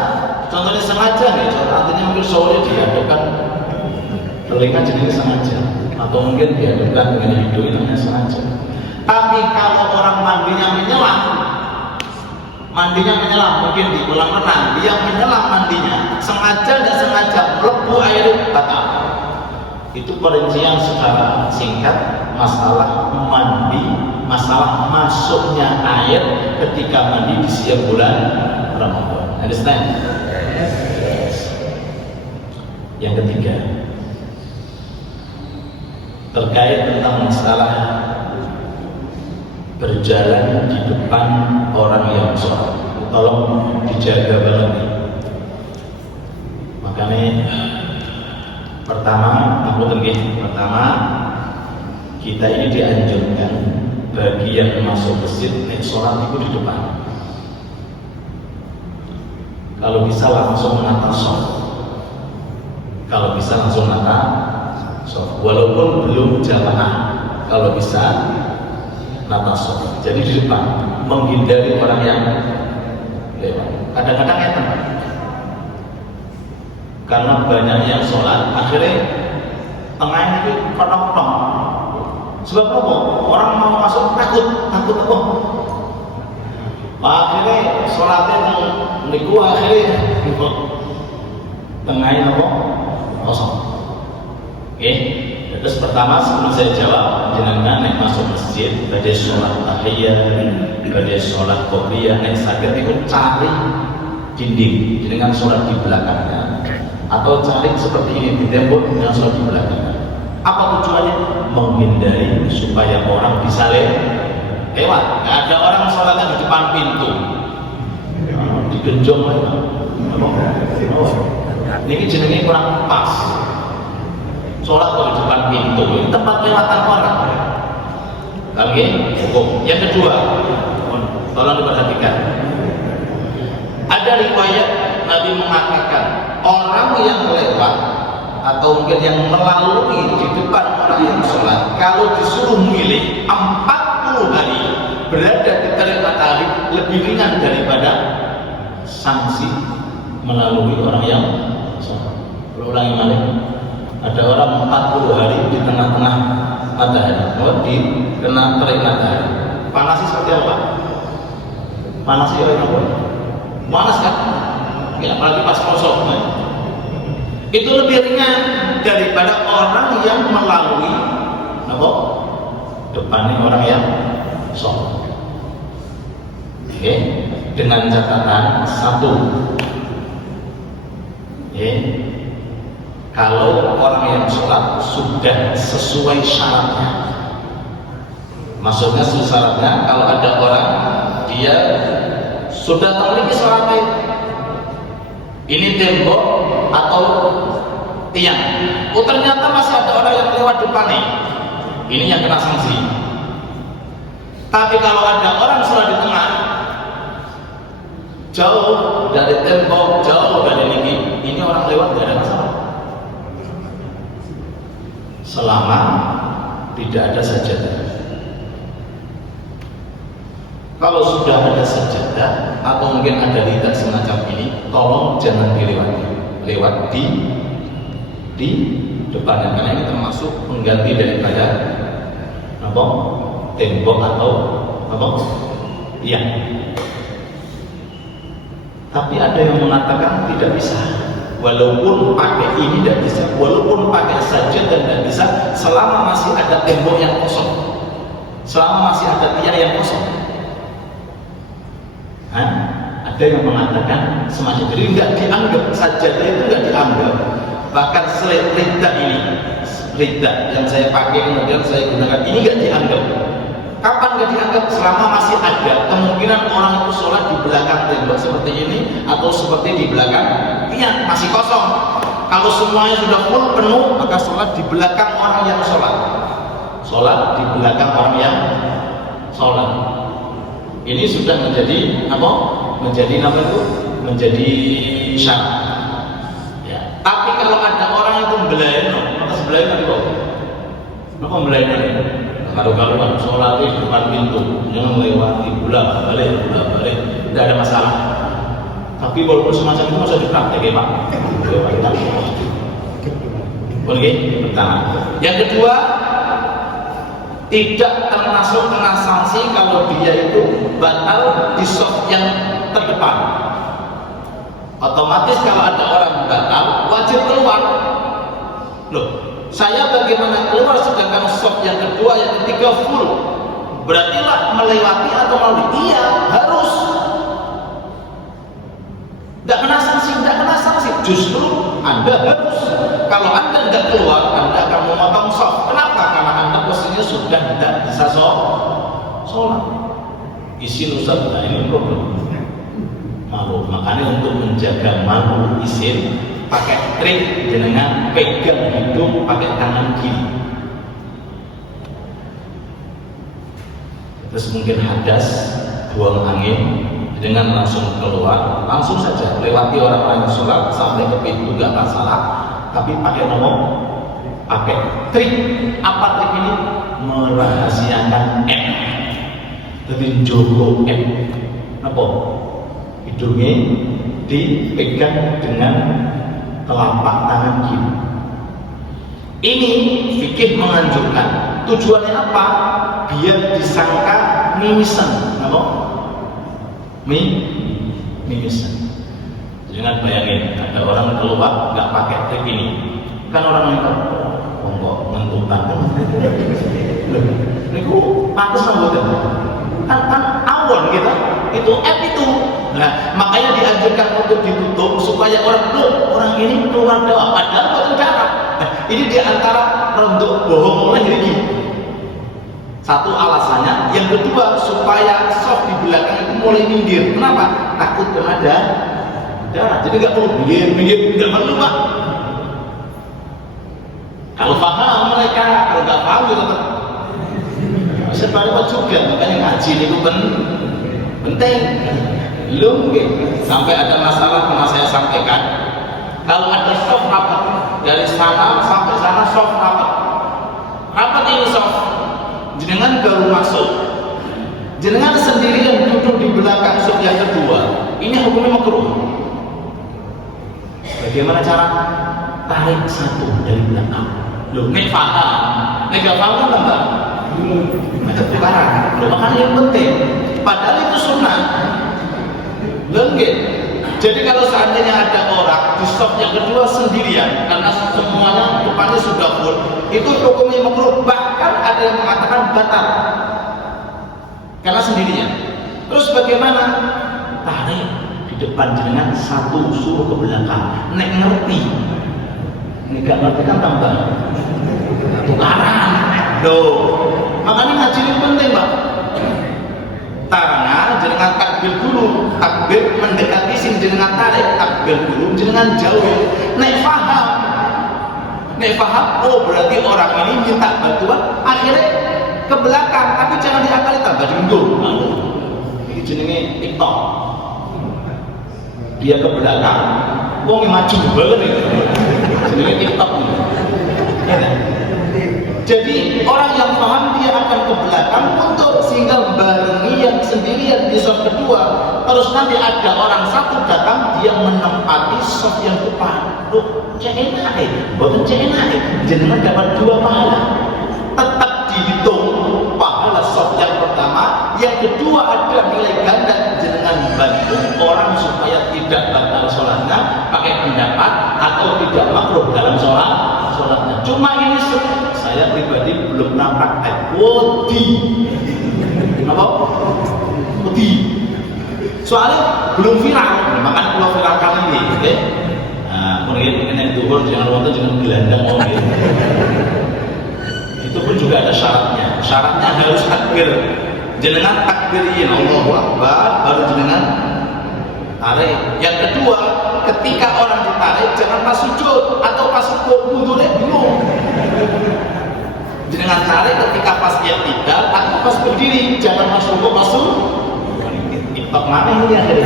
Contohnya sengaja nih, artinya mungkin showernya diadakan telinga jadi sengaja, atau mungkin diadakan dengan hidung, itu namanya sengaja. Tapi kalau orang mandinya menyelam, mungkin di kolam renang, dia menyelam mandinya, sengaja tidak sengaja melepuh air, batal. Itu perincian secara singkat masalah mandi, masalah masuknya air ketika mandi di siang bulan Ramadan. Understand? Yes. Yang ketiga, terkait tentang masalah berjalan di depan orang yang sholat, tolong dijaga banget nih. Makanya pertama kita ini dianjurkan bagi yang masuk masjid naik sholat itu di depan. Kalau bisa langsung menata sholat. Kalau bisa langsung menata sholat, walaupun belum jamaah, kalau bisa nata sholat. Jadi di depan, menghindari orang yang lewat. Kadang-kadang ya teman, karena banyak yang sholat, akhirnya tengah ini potong-potong. Sebab apa? Orang mau masuk takut apa? Akhirnya sholatnya niku akhirnya tengah ini apa? Kosong. Oke. Terus pertama sebelum saya jawab, jenengan naik masuk masjid, badai sholat tahiyat, badai sholat qobliyah, naik sakit itu cari dinding, jenengan sholat di belakangnya, atau cari seperti ini di tembok dengan sholat di belakangnya. Apa tujuannya? Menghindari supaya orang bisa lewat. Nggak ada orang sholatnya di depan pintu, digenjong lagi. Ini jenengnya kurang pas. Sholat di depan pintu, ini tempat lewatan orang. Oke, hukum. Yang kedua, tolong diperhatikan. Ada riwayat Nabi mengatakan orang yang lewat atau mungkin yang melalui di depan orang yang sholat, kalau disuruh milih 40 hari berada di terik matahari lebih ringan daripada sanksi melalui orang yang sholat. Ulangi balik. Ada orang 40 hari di tengah-tengah matahari, di kena terik matahari. Panasnya seperti apa? Panasnya apa? Panas kan? Ya, apalagi pas kosong kan? Itu lebih ringan daripada orang yang melalui depannya orang yang sholat. Oke, dengan catatan satu. Kalau orang yang sholat sudah sesuai syaratnya, maksudnya syaratnya kalau ada orang dia sudah memiliki sholat ini tembok atau tiang, ternyata masih ada orang yang lewat depannya, ini yang kena sanksi. Tapi kalau ada orang sholat di tengah, jauh dari tembok, jauh dari ini orang lewat tidak ada masalah. Selama tidak ada sajadah. Kalau sudah ada sajadah atau mungkin ada lidah semacam ini, tolong jangan dilewati. Lewat di depannya, karena ini termasuk pengganti daripada tembok atau Iya. Tapi ada yang mengatakan tidak bisa. Walaupun pakai ini tidak bisa, walaupun pakai sajadah tidak bisa, selama masih ada tembok yang kosong, selama masih ada tiang yang kosong. Ada yang mengatakan semacam jadi nggak dianggap sajadah itu nggak dianggap. Bahkan lidah ini, lidah yang saya pakai kemudian saya gunakan ini nggak dianggap. Kapan nggak dianggap? Selama masih ada kemungkinan orang itu sholat di belakang tembok seperti ini atau seperti di belakang tiang masih kosong. Kalau semuanya sudah full penuh, maka sholat di belakang orang yang sholat. Sholat di belakang orang yang sholat. Ini sudah menjadi apa? Menjadi apa itu? Menjadi syarat. Ya. Tapi kalau ada orang yang membelain, maka sebelain itu apa? Apa membelain ini? Kalau sholat di depan pintu, jangan melewati bolak balik, tidak ada masalah. Tapi walaupun semacam itu masa dipraktek ya Pak. Oke, pertama. Yang kedua, tidak termasuk kena sanksi kalau dia itu batal di shop yang terdepan. Otomatis kalau ada orang batal, wajib keluar. Loh, saya bagaimana keluar sedangkan shop yang kedua, yang ketiga full? Berarti lah melewati atau melalui? Iya, harus. Tidak kena sanksi. Justru Anda harus. Kalau Anda tidak keluar, Anda akan memotong shop. Kenapa? Karena Anda posisinya sudah tidak bisa sholat. Izin Ustaz, nah ini problem. Malu. Makanya untuk menjaga malu izin, pakai trik dengan pegang hidung pakai tangan kiri. Terus mungkin hadas, buang angin dengan langsung keluar, langsung saja lewati orang-orang yang sholat sampai ke pintu nggak masalah. Tapi pakai nomor, pakai trik. Apa trik ini? Merahasiakan M. Jadi jogo M. Apa? Hidungnya dipegang dengan telapak tangan kiri. Ini fikih menganjurkan. Tujuannya apa? Biar disangka mimisan. Apa? Mimisan. Jangan bayangin ada orang keluar nggak pakai trik ini. Kan orang yang kok menentukan. Ini kok pantas sambutan. Kan awal kita itu F itu. Nah, makanya dianjurkan untuk ditutup supaya orang ini keluar doa padahal itu darah. Nah, ini diantara rontok bohong oleh diri. Satu alasannya, yang kedua supaya soft di belakang itu mulai minggir. Kenapa? Takut kena darah. Jadi nggak perlu minggir, nggak perlu Pak. Kalau paham mereka, kalau nggak paham ya tetap. Sebenarnya juga makanya ngaji itu penting. Belum sampai ada masalah pernah saya sampaikan. Kalau ada soft rapat dari sana sampai sana soft rapat ini soft. Jenengan baru masuk, jenengan sendirian duduk di belakang soft yang kedua. Ini hukumnya makruh. Bagaimana cara? Tarik satu dari belakang. Loh, nek paham, nek gak paham kan tambah. Tukaran. Loh, makanya yang penting. Padahal itu sunnah. Lenggit. Jadi kalau seandainya ada orang di stop yang kedua sendirian karena semuanya depannya sudah full, itu hukumnya makruh. Bahkan ada yang mengatakan batal karena sendirian. Terus bagaimana? Tarik di depan jenengan satu suruh ke belakang. Nek ngerti, nek gak ngerti kan tambah tukaran. Loh, makanya ngaji ini penting Pak. Tarangan jenengan takbir dulu, takbir mendekati sing jenengan tarik, takbir dulu jenengan jauh. Nek paham, oh berarti orang ini minta bantuan, akhirnya ke belakang, tapi jangan diakali tambah dulu. Ini jenenge TikTok. Dia ke belakang, wong maju banget itu. Jenenge TikTok ini. Jadi orang yang paham dia akan ke belakang untuk sehingga barengi yang sendirian di soft kedua. Terus nanti ada orang satu datang dia menempati soft yang depan. Loh, enak bukan enak. Jenengan dapat dua pahala. Tetap dihitung pahala soft yang pertama, yang kedua ada nilai bantu orang supaya tidak batal sholatnya pakai pendapat atau tidak makruh dalam sholatnya. Cuma ini saya pribadi belum pernah praktek. Wedi, apa? Wedi. Soalnya belum viral, makanya kalau viralkan ini, oke? Nah, kemudian yang duhur jangan wonten jangan gelandang mobil. Itu pun juga ada syaratnya. Syaratnya harus takbir. Jenengan takbirin Allahu Akbar baru jenengan tarik. Yang kedua, ketika orang ditarik jangan pas sujud atau pas kudune bingung. Jenengan tarik ketika pas i'tidal atau pas berdiri, jangan pas rukuk pas TikTok mana ini yang ada.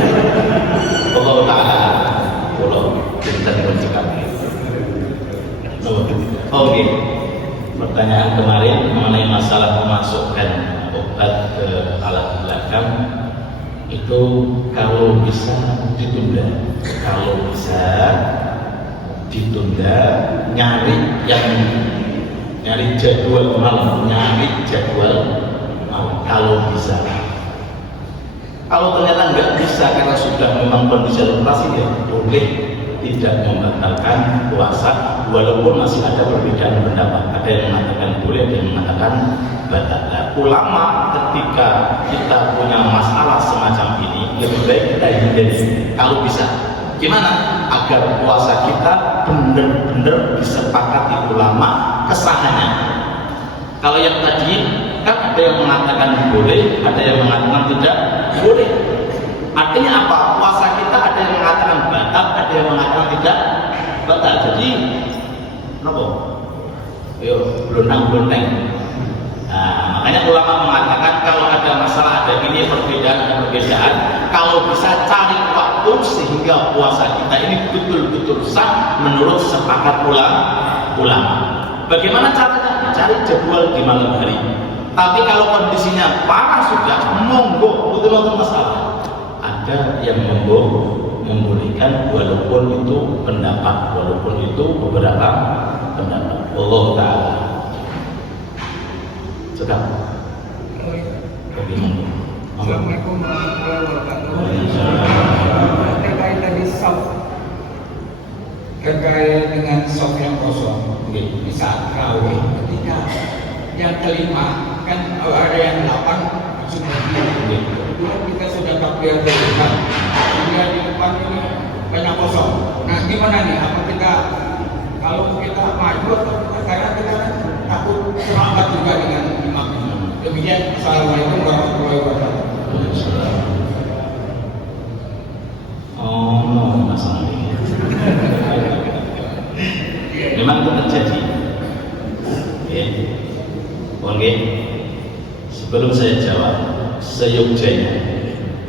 Allah Taala kalau kita dipercikap. Oke. Pertanyaan kemarin mengenai masalah memasukkan obat ke alat belakang itu kalau bisa ditunda, nyari jadwal malam, kalau bisa. Kalau ternyata nggak bisa karena sudah memang kondisi operasi, ya boleh tidak membatalkan puasa walaupun masih ada perbedaan pendapat. Ada yang mengatakan boleh, ada yang mengatakan batal. Ulama ketika kita punya masalah semacam ini lebih baik kita hindari kalau bisa. Gimana? Agar puasa kita benar-benar disepakati ulama kesahannya. Kalau yang tadi kan ada yang mengatakan boleh, ada yang mengatakan tidak boleh. Artinya apa? Puasa kita ada yang mengatakan batal, ada yang mengatakan tidak batal. Jadi, kenapa? Yo, belontang-belonteng. Nah, makanya ulama mengatakan kalau ada masalah, ada ini perbedaan, kalau bisa cari waktu sehingga puasa kita ini betul-betul sah menurut sepakat ulama. Bagaimana caranya? Cari jadwal di malam hari. Tapi kalau kondisinya parah sudah, monggo, betul-betul masalah. Ada yang membolehkan walaupun itu pendapat, walaupun itu beberapa pendapat. Allah Ta'ala. Sudah. Bagaimana? Assalamualaikum warahmatullahi wabarakatuh. Terkait tadi soft, terkait dengan soft yang kosong, di saat tarawih, ketika yang kelima kan ada yang 8 sudah kemudian kita sudah takbir dahulu, sehingga di depan ini banyak kosong. Nah, gimana nih? Apa kita kalau kita maju atau karena kita takut terlambat juga dengan imam? Demikian. Assalamualaikum warahmatullahi wabarakatuh. Oh, masalah ini. Memang itu terjadi. Ya. Oke. Sebelum saya jawab, seyogjanya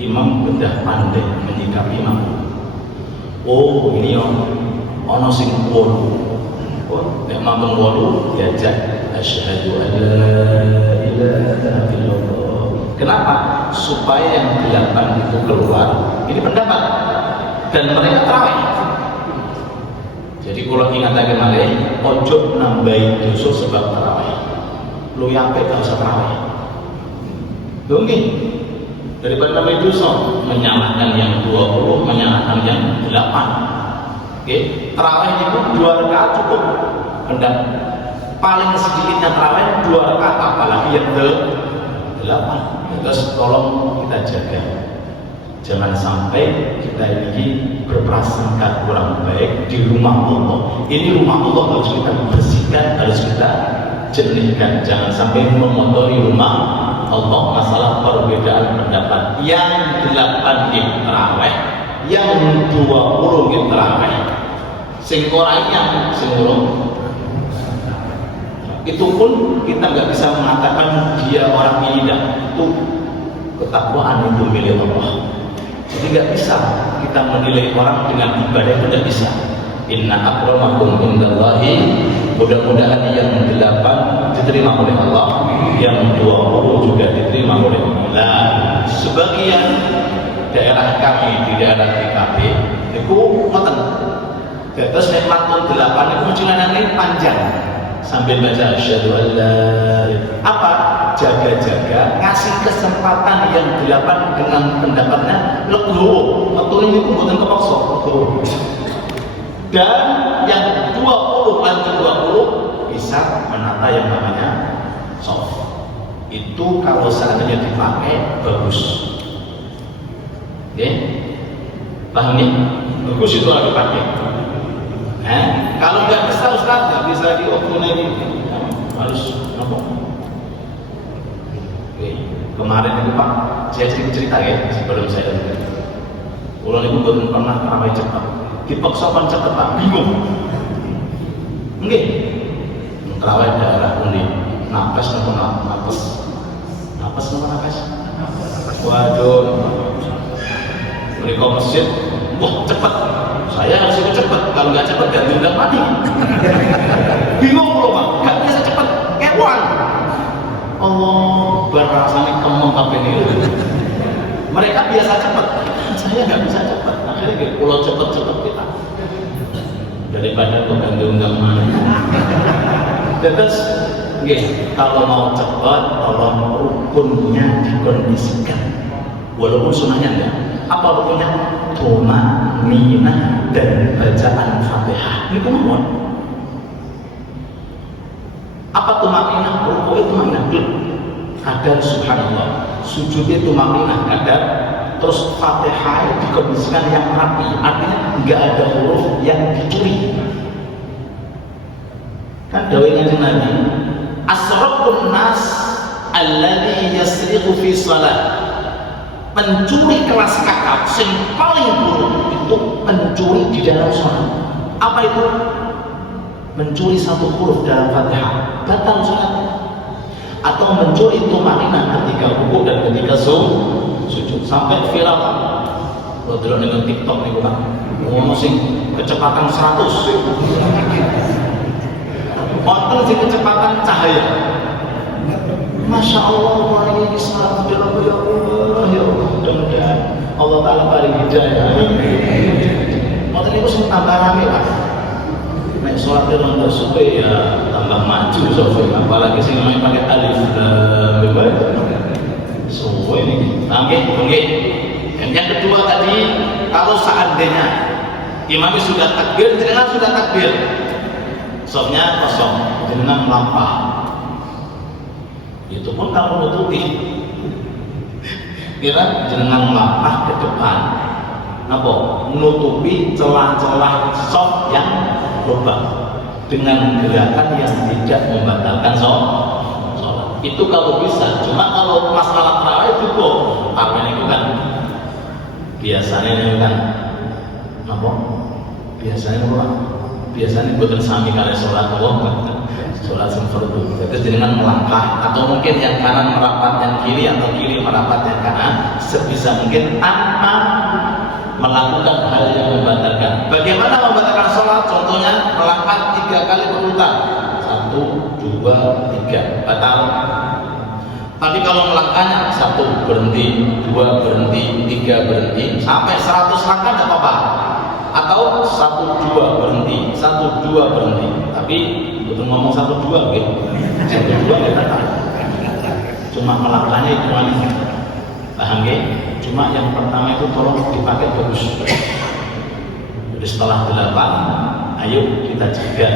imam sudah pandai menyikapi imam. Oh, ini ono sing wolu. Oh, nek mampu wolu diajak asyhadu an la ilaha illallah. Kenapa? Supaya yang 8 itu keluar. Ini pendapat dan mereka tarawih. Jadi kalau ingat lagi malih, ojo nambahi dosa sebab tarawih. Lu yape gak usah tarawih. Dongeng daripada nambahi dosa, menyalahkan yang 20, menyalahkan yang 8. Oke, tarawih itu 2 rakaat cukup. Pendapat paling sedikitnya tarawih 2 rakaat, apalagi yang 8. Terus tolong kita jaga, jangan sampai kita ini berprasangka kurang baik di rumah Allah. Ini rumah Allah harus kita bersihkan, harus kita jernihkan. Jangan sampai mengotori rumah Allah masalah perbedaan pendapat. Yang 8 di tarawih, yang 20 di tarawih. Sing orangnya sing urung. Itu pun kita nggak bisa mengatakan dia orang ibadah. Itu ketakwaan itu milik Allah. Jadi nggak bisa kita menilai orang dengan ibadah, itu tidak bisa. Inna akramakum indallahi, mudah-mudahan yang 8 diterima oleh Allah, yang 20 juga diterima oleh Allah. Sebagian daerah kami di daerah TKP itu ngoten. Terus nek matun 8 itu jalanane panjang sambil baca asyhadu an la ilaha. Apa? jaga-jaga, ngasih kesempatan yang 8 dengan pendapatnya legowo, betul ini bukan kepaksa legowo. Dan yang 20 lanjut 20 bisa menata yang namanya soft. Itu kalau seandainya dipakai bagus. Oke, paham nih? Bagus itu harus dipakai. Kalau nggak bisa Ustaz, nggak bisa di optunnya ini harus apa? Oke, kemarin itu Pak, saya cerita ya sebelum saya lanjut. Ulang itu belum pernah ramai cepat, dipaksa kan cepat Pak, bingung. Enggak, terawih daerah unik, napas nama napas. Waduh, mereka masjid, wah cepat. Saya harus ikut cepat, kalau nggak cepat ganti undang mati. Bingung loh Pak, nggak bisa cepat, kewan. Allah berasanya kemeng apa ini. Mereka biasa cepat, saya nggak bisa cepat. Akhirnya kayak pulau cepat kita daripada tuh ganti undang mati. Terus, kalau mau cepat, tolong rukunnya dikondisikan. Walaupun sunnahnya enggak. Apa rukunnya? Tuma, minah, dan bacaan Fatihah. Ini kemauan. Apa tumakinah? Rukuk itu makna kadar subhanallah, sujud itu makna kadar, terus Fatihah dikondisikan yang rapi, artinya nggak ada huruf yang dicuri. Kan dawainya Nabi, asraqun nas alladhi yasriqu fi salat. Pencuri kelas kakap yang paling buruk itu pencuri di dalam sholat. Apa itu? Mencuri satu huruf dalam Fatihah, batal sholatnya. Atau mencuri tumakinah ketika rukuk dan ketika sujud. Sampai viral. Kalau dulu dengan TikTok nih Pak, ngomong sing kecepatan 100. Wonten sing kecepatan cahaya. Masya Allah, ini salam ya Allah, ya Allah, mudah-mudahan Allah Ta'ala paling hidayah. Waktu itu semua tambah rame Pak. Nek sholat di ronda supe ya tambah maju soalnya, apalagi sih namanya pakai alif lam mim. Semua ini, oke. Dan yang kedua tadi, kalau seandainya imamnya sudah takbir, jenengan sudah takbir, softnya kosong, jenengan melampah. Itu pun kalau menutupi, kira jenengan melampah ke depan, menutupi celah-celah soft yang lubang dengan gerakan yang tidak membatalkan sholat. Itu kalau bisa. Cuma kalau masalah tarawih cukup. Tarawih itu kan biasanya itu kan biasanya bukan sami kali sholat sholat fardu. Terus dengan melangkah atau mungkin yang kanan merapat yang kiri atau kiri merapat yang kanan sebisa mungkin tanpa melakukan hal yang membatalkan. Bagaimana membatalkan sholat? Contohnya melangkah 3 kali berulang, 1, 2, 3 batal. Tapi kalau melangkahnya 1 berhenti, 2 berhenti, 3 berhenti, sampai 100 langkah tidak apa-apa. Atau 1, 2 berhenti, 1, 2 berhenti. Tapi betul ngomong 1, 2 gitu. 1, 2 kita tahu. Cuma melangkahnya itu manis. Paham ya? Cuma yang pertama itu tolong dipakai bagus. Jadi setelah 8, ayo kita jaga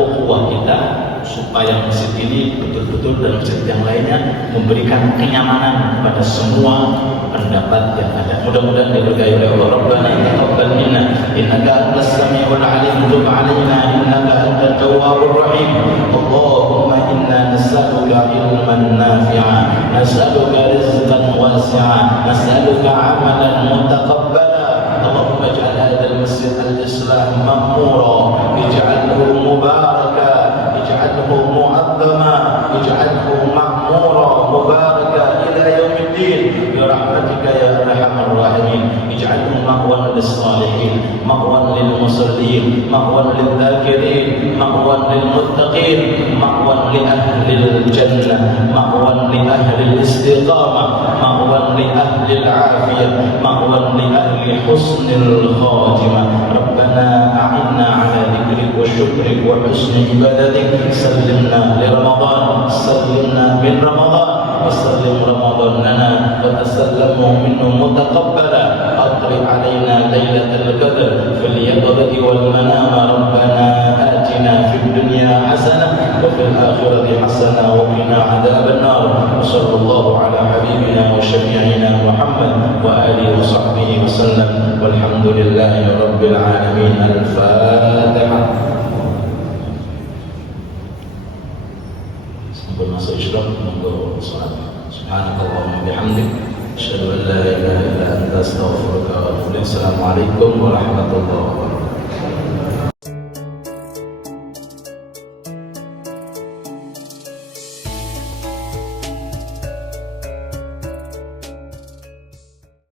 ukhuwah kita supaya masjid ini betul-betul dan masjid yang lainnya memberikan kenyamanan kepada semua pendapat yang ada. Mudah-mudahan diberkahi oleh Allah. Rabbana taqabbal minna innaka antas samiul alim, tub 'alaina innaka antat tawwabur rahim. Allahumma inna nas'aluka ilman nafi'a, nas'aluka rizqan wasi'a, nas'aluka 'amalan mutaqabbala. Allahumma ij'al hadzal masjid al-islam mamura, ij'alhu mubaraka, ij'alhu mu'azzama, ij'alhu ma'mura mubaraka ila yaumiddin bi rahmatika ya arhamar rahimin. Ij'alhu ma'wan lis-salihin, ma'wan lil-musallin, ma'wan lil-dhakirin, ma'wan lil-muttaqin, ma'wan li ahli al-jannah, ma'wan li ahli al-istiqamah, ma'wan ma'wan li ahli al-afiyah, ma'wan li ahli husnil khatimah. Rabbana a'inna ala dhikrik wa syukrik wa husni ibadatik. Sallimna li Ramadan, sallimna min Ramadan, wa sallim Ramadan lana wa tasallamu minhu mutaqabbala. أطرق علينا ليلة القدر في اليقظة والمنام. ربنا آتنا في الدنيا حسنة وفي الآخرة حسنة وقنا عذاب النار. وصلى الله على حبيبنا وشفيعنا محمد وآله وصحبه وسلم والحمد لله رب العالمين. الفاتحة. Sebelum masuk isyraq, monggo salat. Subhanakallahumma bihamdik, asyhadu an la ilaha illa anta, astaghfiruka wa atubu ilaik. Assalamualaikum warahmatullahi wabarakatuh.